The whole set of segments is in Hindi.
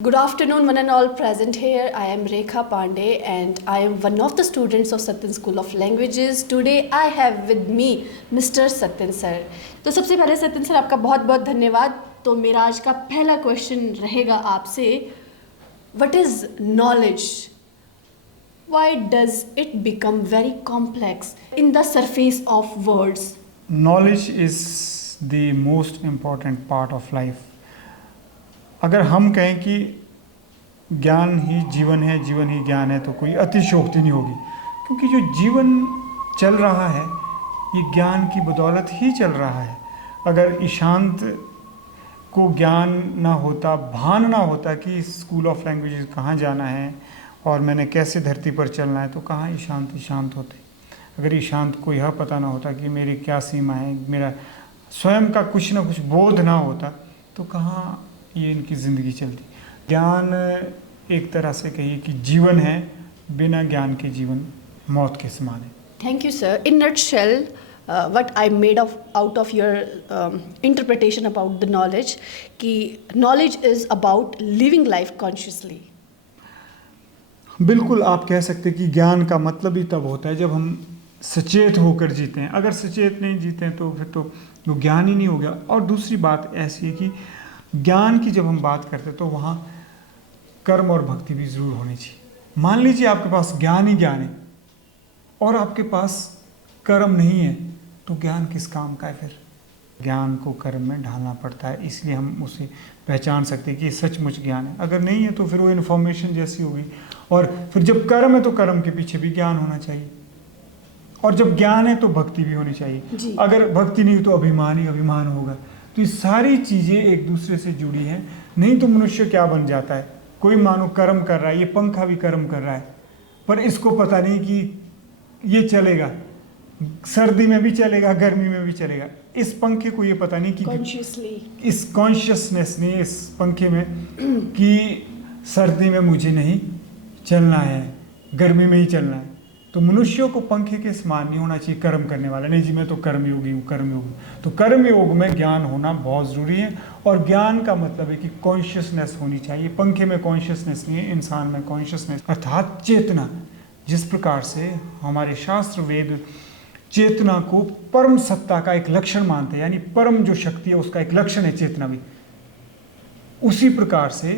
Good afternoon, one and all present here. I am Rekha Pandey and I am one of the students of Satyan School of Languages. Today I have with me Mr. Satyan sir. तो सबसे पहले सत्यन सर आपका बहुत बहुत धन्यवाद. तो मेरा आज का पहला क्वेश्चन रहेगा आपसे, What is knowledge? Why does it become very complex in the surface of words? Knowledge is the most important part of life. अगर हम कहें कि ज्ञान ही जीवन है, जीवन ही ज्ञान है, तो कोई अतिशयोक्ति नहीं होगी, क्योंकि जो जीवन चल रहा है ये ज्ञान की बदौलत ही चल रहा है. अगर ईशांत को ज्ञान ना होता, भान ना होता कि स्कूल ऑफ लैंग्वेजेस कहाँ जाना है और मैंने कैसे धरती पर चलना है, तो कहाँ ईशांत होते. अगर ईशांत को यह पता ना होता कि मेरी क्या सीमा है, मेरा स्वयं का कुछ ना कुछ बोध ना होता, तो कहाँ ये इनकी ज़िंदगी चलती. ज्ञान एक तरह से कहिए कि जीवन है, बिना ज्ञान के जीवन मौत के समान है. Thank you, sir. In nutshell, what I made out of your interpretation about the knowledge, कि knowledge is about living life consciously. बिल्कुल आप कह सकते हैं कि ज्ञान का मतलब ही तब होता है जब हम सचेत होकर जीते हैं. अगर सचेत नहीं जीते हैं तो फिर तो वो ज्ञान ही नहीं हो गया. और दूसरी बात ऐसी है कि ज्ञान की जब हम बात करते हैं तो वहाँ कर्म और भक्ति भी ज़रूर होनी चाहिए. मान लीजिए आपके पास ज्ञान ही ज्ञान है और आपके पास कर्म नहीं है, तो ज्ञान किस काम का है फिर. ज्ञान को कर्म में ढालना पड़ता है, इसलिए हम उसे पहचान सकते हैं कि ये सचमुच ज्ञान है. अगर नहीं है तो फिर वो इन्फॉर्मेशन जैसी होगी. और फिर जब कर्म है तो कर्म के पीछे भी ज्ञान होना चाहिए, और जब ज्ञान है तो भक्ति भी होनी चाहिए. अगर भक्ति नहीं तो अभिमान ही अभिमान होगा. तो ये सारी चीज़ें एक दूसरे से जुड़ी हैं. नहीं तो मनुष्य क्या बन जाता है, कोई मानो कर्म कर रहा है, ये पंखा भी कर्म कर रहा है, पर इसको पता नहीं कि ये चलेगा, सर्दी में भी चलेगा, गर्मी में भी चलेगा. इस पंखे को ये पता नहीं कि इस कॉन्शियसनेस ने इस पंखे में कि सर्दी में मुझे नहीं चलना है, गर्मी में ही चलना है. तो मनुष्यों को पंखे के समान नहीं होना चाहिए कर्म करने वाला. नहीं जी मैं तो कर्मयोगी हूँ, कर्मयोग. तो कर्मयोग में ज्ञान होना बहुत ज़रूरी है. और ज्ञान का मतलब है कि कॉन्शियसनेस होनी चाहिए. पंखे में कॉन्शियसनेस नहीं है, इंसान में कॉन्शियसनेस अर्थात चेतना. जिस प्रकार से हमारे शास्त्र वेद चेतना को परम सत्ता का एक लक्षण मानते हैं, यानी परम जो शक्ति है उसका एक लक्षण है चेतना भी, उसी प्रकार से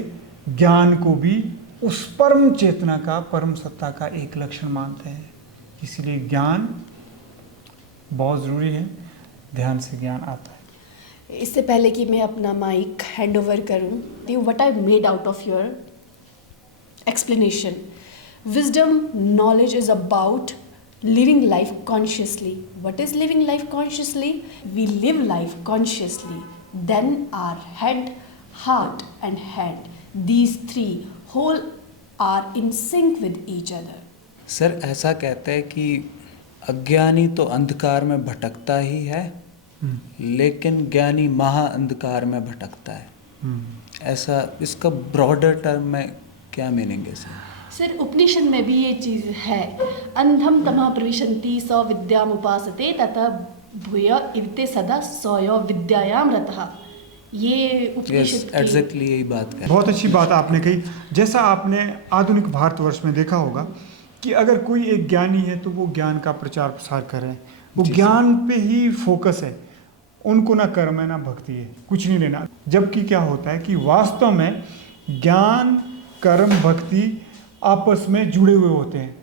ज्ञान को भी उस परम चेतना का, परम सत्ता का एक लक्षण मानते हैं. इसलिए ज्ञान बहुत ज़रूरी है. ध्यान से ज्ञान आता है. इससे पहले कि मैं अपना माइक हैंड ओवर करूँ, what I made out of your explanation, wisdom knowledge is about living life consciously. What is living life consciously? We live life consciously, then our head, heart and hand, these three whole are in sync with each other. Sir ऐसा कहते हैं कि अज्ञानी तो अंधकार में भटकता ही है, लेकिन ज्ञानी महा अंधकार में भटकता है. ऐसा इसका ब्रॉडर टर्म में क्या मीनिंग है सर? सर उपनिषद में भी ये चीज़ है, अंधम तमः प्रविशन्ति स विद्याम उपासते ततः भूय इवते सदा सयो विद्यायाम रतः. ये उपनिषद एग्जैक्टली यही बात कर. बहुत अच्छी बात आपने कही. जैसा आपने आधुनिक भारतवर्ष में देखा होगा कि अगर कोई एक ज्ञानी है तो वो ज्ञान का प्रचार प्रसार कर रहे हैं, वो ज्ञान पे ही फोकस है, उनको ना कर्म है ना भक्ति है, कुछ नहीं लेना. जबकि क्या होता है कि वास्तव में ज्ञान कर्म भक्ति आपस में जुड़े हुए होते हैं.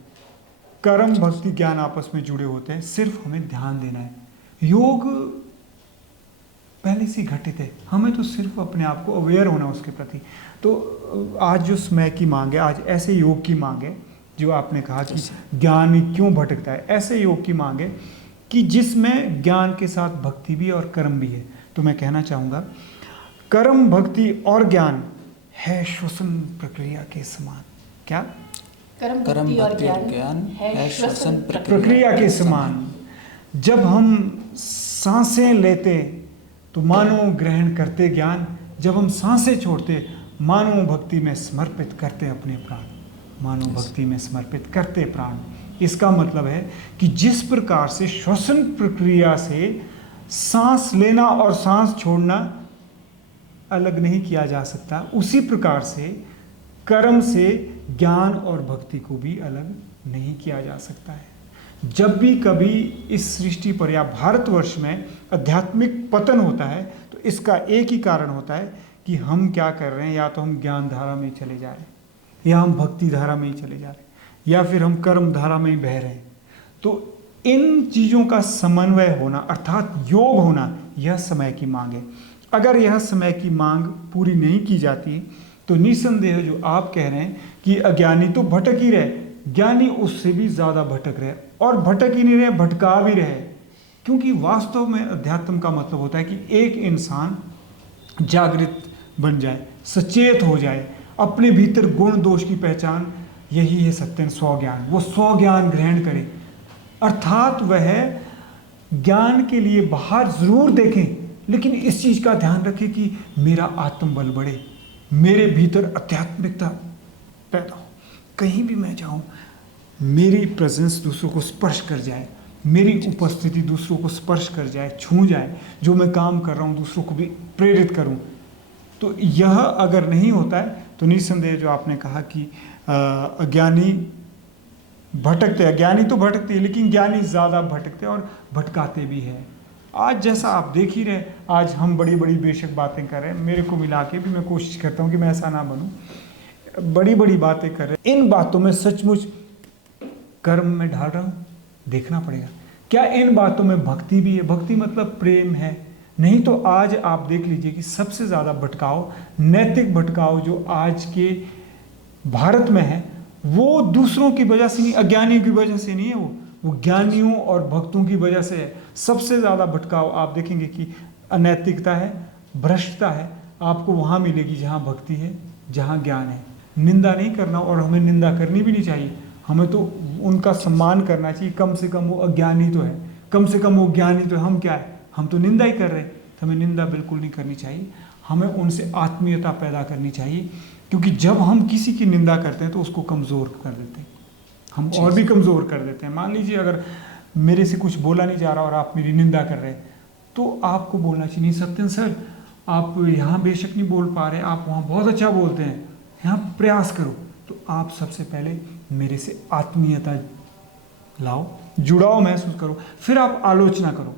कर्म भक्ति ज्ञान आपस में जुड़े होते हैं. सिर्फ हमें ध्यान देना है. योग पहले से घटित है, हमें तो सिर्फ अपने आप को अवेयर होना उसके प्रति. तो आज जो समय की मांग है, आज ऐसे योग की मांग है जो आपने कहा कि ज्ञान क्यों भटकता है, ऐसे योग की मांग है कि जिसमें ज्ञान के साथ भक्ति भी और कर्म भी है. तो मैं कहना चाहूँगा कर्म भक्ति और ज्ञान है श्वसन प्रक्रिया के समान. क्या? कर्म भक्ति और ज्ञान है श्वसन प्रक्रिया के समान. जब हम सांसें लेते तो मानो ग्रहण करते ज्ञान, जब हम सांसें छोड़ते मानो भक्ति में समर्पित करते अपने प्राण, मानो भक्ति में समर्पित करते प्राण. इसका मतलब है कि जिस प्रकार से श्वसन प्रक्रिया से सांस लेना और सांस छोड़ना अलग नहीं किया जा सकता, उसी प्रकार से कर्म से ज्ञान और भक्ति को भी अलग नहीं किया जा सकता है। जब भी कभी इस सृष्टि पर या भारतवर्ष में आध्यात्मिक पतन होता है तो इसका एक ही कारण होता है कि हम क्या कर रहे हैं, या तो हम ज्ञान धारा में ही चले जा रहे हैं, या हम भक्ति धारा में ही चले जा रहे हैं, या फिर हम कर्म धारा में ही बह रहे हैं। तो इन चीज़ों का समन्वय होना अर्थात योग होना, यह समय की मांग है। अगर यह समय की मांग पूरी नहीं की जाती तो निसंदेह जो आप कह रहे हैं कि अज्ञानी तो भटक ही रहे, ज्ञानी उससे भी ज़्यादा भटक रहे, और भटक ही नहीं रहे, भटका भी रहे। क्योंकि वास्तव में अध्यात्म का मतलब होता है कि एक इंसान जागृत बन जाए, सचेत हो जाए, अपने भीतर गुण दोष की पहचान, यही है सत्य स्वज्ञान। वो स्वज्ञान ग्रहण करे, अर्थात वह ज्ञान के लिए बाहर जरूर देखें, लेकिन इस चीज़ का ध्यान रखें कि मेरा आत्मबल बढ़े, मेरे भीतर आध्यात्मिकता पैदा हो, कहीं भी मैं जाऊं मेरी प्रेजेंस दूसरों को स्पर्श कर जाए, मेरी उपस्थिति दूसरों को स्पर्श कर जाए, छू जाए, जो मैं काम कर रहा हूं दूसरों को भी प्रेरित करूं। तो यह अगर नहीं होता है तो निसंदेह जो आपने कहा कि अज्ञानी भटकते, अज्ञानी तो भटकते हैं, लेकिन ज्ञानी ज़्यादा भटकते और भटकाते भी हैं। आज जैसा आप देख ही रहे, आज हम बड़ी बड़ी बेशक बातें कर रहे हैं, मेरे को मिला के भी मैं कोशिश करता हूँ कि मैं ऐसा ना बनूं, बड़ी बड़ी बातें कर रहे हैं, इन बातों में सचमुच कर्म में ढाल रहा हूँ, देखना पड़ेगा। क्या इन बातों में भक्ति भी है? भक्ति मतलब प्रेम है? नहीं तो आज आप देख लीजिए कि सबसे ज़्यादा भटकाव, नैतिक भटकाव जो आज के भारत में है, वो दूसरों की वजह से नहीं, अज्ञानियों की वजह से नहीं है, वो ज्ञानियों और भक्तों की वजह से है। सबसे ज़्यादा भटकाव आप देखेंगे कि अनैतिकता है, भ्रष्टता है, आपको वहाँ मिलेगी जहाँ भक्ति है, जहाँ ज्ञान है। निंदा नहीं करना, और हमें निंदा करनी भी नहीं चाहिए, हमें तो उनका सम्मान करना चाहिए। कम से कम वो अज्ञानी तो है, कम से कम वो ज्ञानी तो है, हम क्या है, हम तो निंदा ही कर रहे हैं। तो हमें निंदा बिल्कुल नहीं करनी चाहिए, हमें उनसे आत्मीयता पैदा करनी चाहिए, क्योंकि जब हम किसी की निंदा करते हैं तो उसको कमज़ोर कर देते हैं, हम और भी कमज़ोर कर देते हैं। मान लीजिए अगर मेरे से कुछ बोला नहीं जा रहा और आप मेरी निंदा कर रहे हैं, तो आपको बोलना चाहिए, नहीं सत्यन सर आप यहाँ बेशक नहीं बोल पा रहे, आप वहाँ बहुत अच्छा बोलते हैं, यहाँ प्रयास करो। तो आप सबसे पहले मेरे से आत्मीयता लाओ, जुड़ाव महसूस करो, फिर आप आलोचना करो।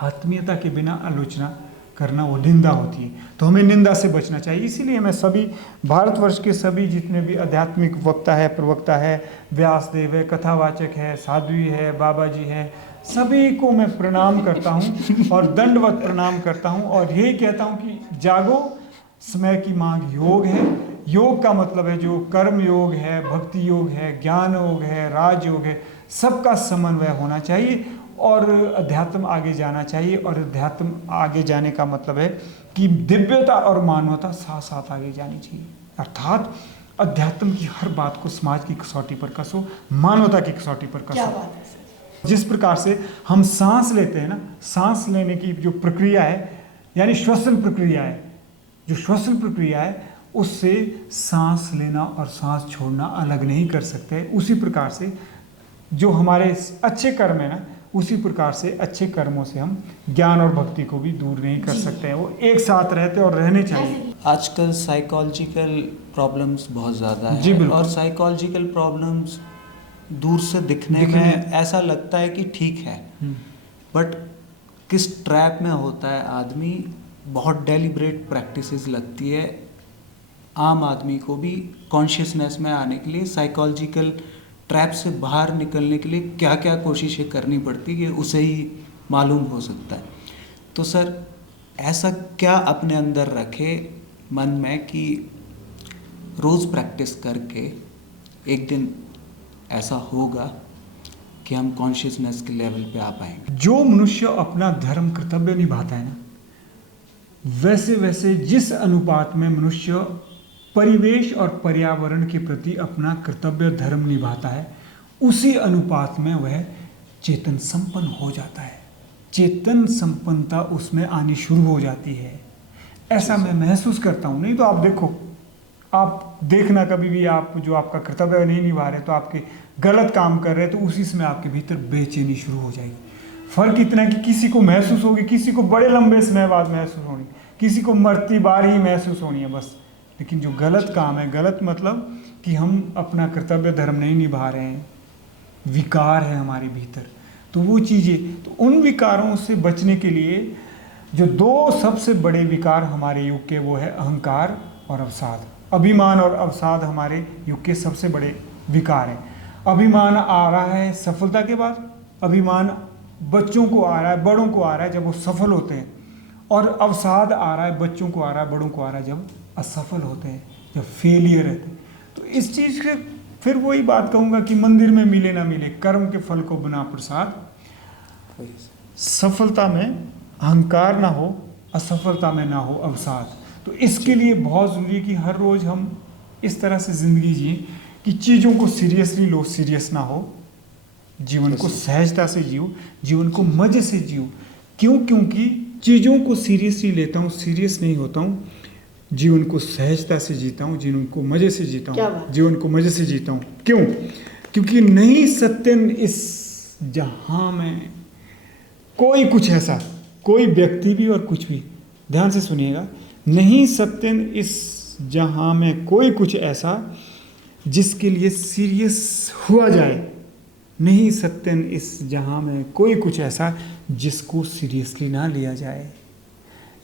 आत्मीयता के बिना आलोचना करना वो निंदा होती है, तो हमें निंदा से बचना चाहिए। इसीलिए मैं सभी भारतवर्ष के सभी जितने भी आध्यात्मिक वक्ता है, प्रवक्ता है, व्यासदेव है, कथावाचक है, साध्वी है, बाबा जी है, सभी को मैं प्रणाम करता हूँ और दंडवत प्रणाम करता हूँ, और यही कहता हूँ कि जागो, समय की मांग योग है। योग का मतलब है जो कर्म योग है, भक्ति योग है, ज्ञान योग है, राज योग है, सबका समन्वय होना चाहिए और अध्यात्म आगे जाना चाहिए। और अध्यात्म आगे जाने का मतलब है कि दिव्यता और मानवता साथ साथ आगे जानी चाहिए। अर्थात अध्यात्म की हर बात को समाज की कसौटी पर कसो, मानवता की कसौटी पर कसो। क्या बात है सर। जिस प्रकार से हम सांस लेते हैं ना, सांस लेने की जो प्रक्रिया है, यानी श्वसन प्रक्रिया है, जो श्वसन प्रक्रिया है उससे सांस लेना और सांस छोड़ना अलग नहीं कर सकते। उसी प्रकार से जो हमारे अच्छे कर्म है ना, उसी प्रकार से अच्छे कर्मों से हम ज्ञान और भक्ति को भी दूर नहीं कर सकते हैं, वो एक साथ रहते और रहने चाहिए। आजकल साइकोलॉजिकल प्रॉब्लम्स बहुत ज़्यादा जी हैं, बिल्कुल। और साइकोलॉजिकल प्रॉब्लम्स दूर से दिखने में ऐसा लगता है कि ठीक है, बट किस ट्रैप में होता है आदमी, बहुत डेलिब्रेट प्रैक्टिसेस लगती है आम आदमी को भी कॉन्शियसनेस में आने के लिए, साइकोलॉजिकल ट्रैप से बाहर निकलने के लिए क्या क्या कोशिशें करनी पड़ती है उसे ही मालूम हो सकता है। तो सर ऐसा क्या अपने अंदर रखे मन में कि रोज़ प्रैक्टिस करके एक दिन ऐसा होगा कि हम कॉन्शियसनेस के लेवल पे आ पाएंगे। जो मनुष्य अपना धर्म कर्तव्य निभाता है ना, वैसे वैसे जिस अनुपात में मनुष्य परिवेश और पर्यावरण के प्रति अपना कर्तव्य धर्म निभाता है, उसी अनुपात में वह चेतन संपन्न हो जाता है, चेतन संपन्नता उसमें आनी शुरू हो जाती है। ऐसा मैं महसूस करता हूँ। नहीं तो आप देखो, आप देखना कभी भी आप जो आपका कर्तव्य नहीं निभा रहे, तो आपके गलत काम कर रहे, तो उसी समय आपके भीतर बेचैनी शुरू हो जाएगी। फर्क इतना है कि किसी को महसूस होगी, किसी को बड़े लंबे समय बाद महसूस होगी, किसी को मरती बार ही महसूस होनी है बस। लेकिन जो गलत काम है, गलत मतलब कि हम अपना कर्तव्य धर्म नहीं निभा रहे हैं, विकार है हमारे भीतर, तो वो चीज़ें, तो उन विकारों से बचने के लिए जो दो सबसे बड़े विकार हमारे युग के वो है अहंकार और अवसाद। अभिमान और अवसाद हमारे युग के सबसे बड़े विकार हैं। अभिमान आ रहा है सफलता के बाद, अभिमान बच्चों को आ रहा है, बड़ों को आ रहा है जब वो सफल होते हैं, और अवसाद आ रहा है बच्चों को आ रहा है, बड़ों को आ रहा है जब असफल होते हैं, जब फेलियर रहते हैं। तो इस चीज़ के फिर वही बात कहूँगा कि मंदिर में मिले ना मिले, कर्म के फल को बना प्रसाद। सफलता में अहंकार ना हो, असफलता में ना हो अवसाद। तो इसके लिए बहुत ज़रूरी है कि हर रोज़ हम इस तरह से ज़िंदगी जिए कि चीज़ों को सीरियसली लो, सीरियस ना हो, जीवन को सहजता से जियो, जीवन को मज़े से जियो। क्यों? क्योंकि चीज़ों को सीरियसली लेता हूँ, सीरियस नहीं होता हूँ, जीवन को सहजता से जीता हूँ, जीवन को मज़े से जीता हूँ, जीवन को मज़े से जीता हूँ। क्यों? क्योंकि नहीं सत्यन इस जहाँ में कोई कुछ ऐसा, कोई व्यक्ति भी और कुछ भी, ध्यान से सुनिएगा, नहीं सत्यन इस जहाँ में कोई कुछ ऐसा जिसके लिए सीरियस हुआ जाए। नहीं सत्यन इस जहाँ में कोई कुछ ऐसा जिसको सीरियसली ना लिया जाए।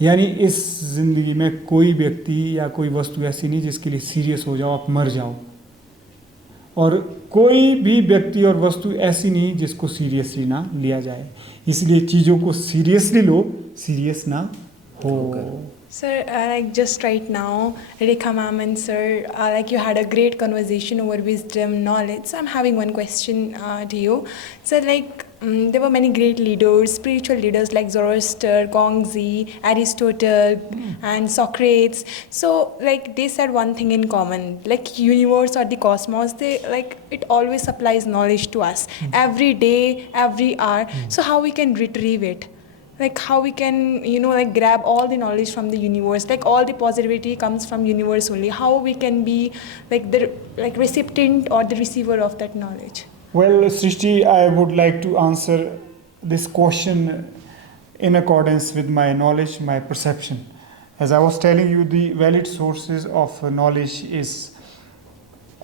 यानी इस ज़िंदगी में कोई व्यक्ति या कोई वस्तु ऐसी नहीं जिसके लिए सीरियस हो जाओ, आप मर जाओ, और कोई भी व्यक्ति और वस्तु ऐसी नहीं जिसको सीरियसली ना लिया जाए। इसलिए चीज़ों को सीरियसली लो, सीरियस ना हो। Sir, like just right now, Rekha ma'am and sir, like you had a great conversation over wisdom, knowledge. So I'm having one question to you. So like there were many great leaders, spiritual leaders like Zoroaster, Gongzi, Aristotle, and Socrates. So like they said one thing in common, like universe or the cosmos, they like it always supplies knowledge to us every day, every hour. So how we can retrieve it? Like how we can, you know, like grab all the knowledge from the universe, like all the positivity comes from universe only. How we can be like the recipient or the receiver of that knowledge? Well, Srishti, I would like to answer this question in accordance with my knowledge, my perception. As I was telling you, the valid sources of knowledge is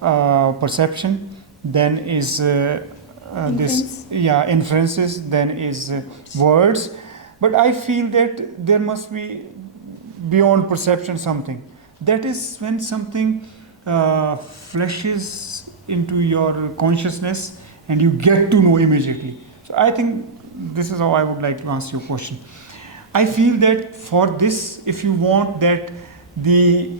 perception, then is inferences, then is words. But I feel that there must be beyond perception something. That is when something flashes into your consciousness and you get to know immediately. So I think this is how I would like to answer your question. I feel that for this, if you want that the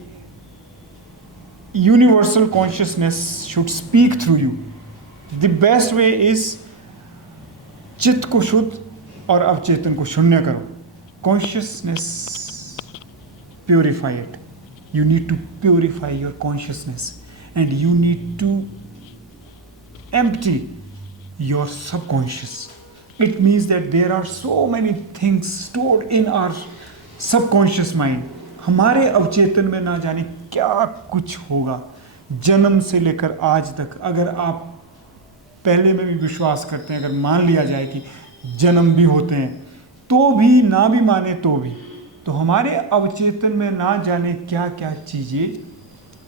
universal consciousness should speak through you, the best way is चित्त को शुद्ध और अवचेतन को शून्य करो. Consciousness, purify it. You need to purify your consciousness and you need to empty your subconscious. It means that there are so many things stored in our subconscious mind. हमारे अवचेतन में ना जाने क्या कुछ होगा. जन्म से लेकर आज तक अगर आप पहले में भी विश्वास करते हैं, अगर मान लिया जाए कि जन्म भी होते हैं, तो भी ना भी माने तो भी, तो हमारे अवचेतन में ना जाने क्या क्या चीज़ें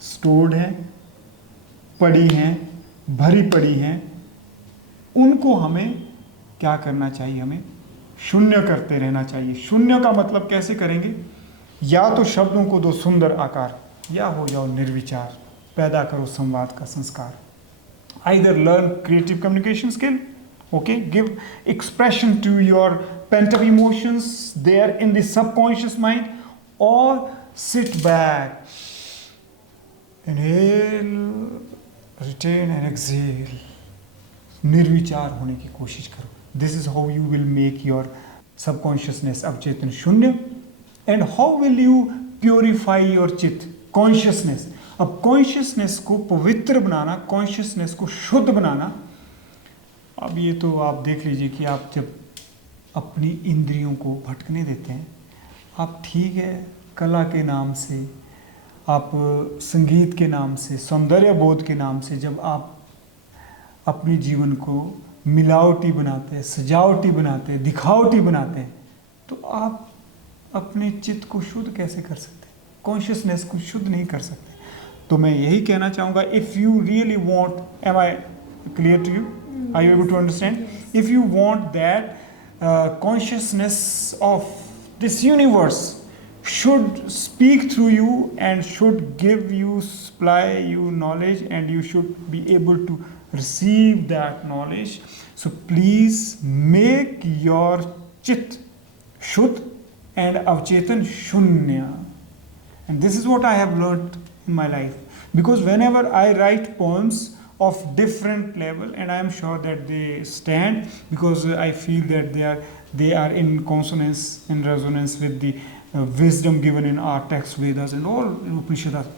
स्टोर्ड हैं, पड़ी हैं, भरी पड़ी हैं. उनको हमें क्या करना चाहिए? हमें शून्य करते रहना चाहिए. शून्य का मतलब कैसे करेंगे? या तो शब्दों को दो सुंदर आकार, या हो जाओ निर्विचार, पैदा करो संवाद का संस्कार. Either learn creative communication skill, okay, give expression to your pent up emotions there in the subconscious mind, or sit back, inhale, retain and exhale, निर्विचार होने की कोशिश करो. This is how you will make your subconsciousness अवचेतन शून्य. And how will you purify your चित्त, consciousness? अब कॉन्शियसनेस को पवित्र बनाना, कॉन्शियसनेस को शुद्ध बनाना, अब ये तो आप देख लीजिए कि आप जब अपनी इंद्रियों को भटकने देते हैं, आप ठीक है कला के नाम से, आप संगीत के नाम से, सौंदर्य बोध के नाम से जब आप अपने जीवन को मिलावटी बनाते हैं, सजावटी बनाते हैं, दिखावटी बनाते हैं, तो आप अपने चित्त को शुद्ध कैसे कर सकते, कॉन्शियसनेस को शुद्ध नहीं कर सकते। तो मैं यही कहना चाहूँगा, if you really want, am I clear to you, are you able to understand? If you want that consciousness of this universe should speak through you and should give you, supply you knowledge, and you should be able to receive that knowledge. So please make your chit shuddh and avchetan shunya. And this is what I have learnt in my life. Because whenever I write poems of different level, and I am sure that they stand, because I feel that they are in consonance and resonance with the wisdom given in our texts, Vedas and all Upanishads.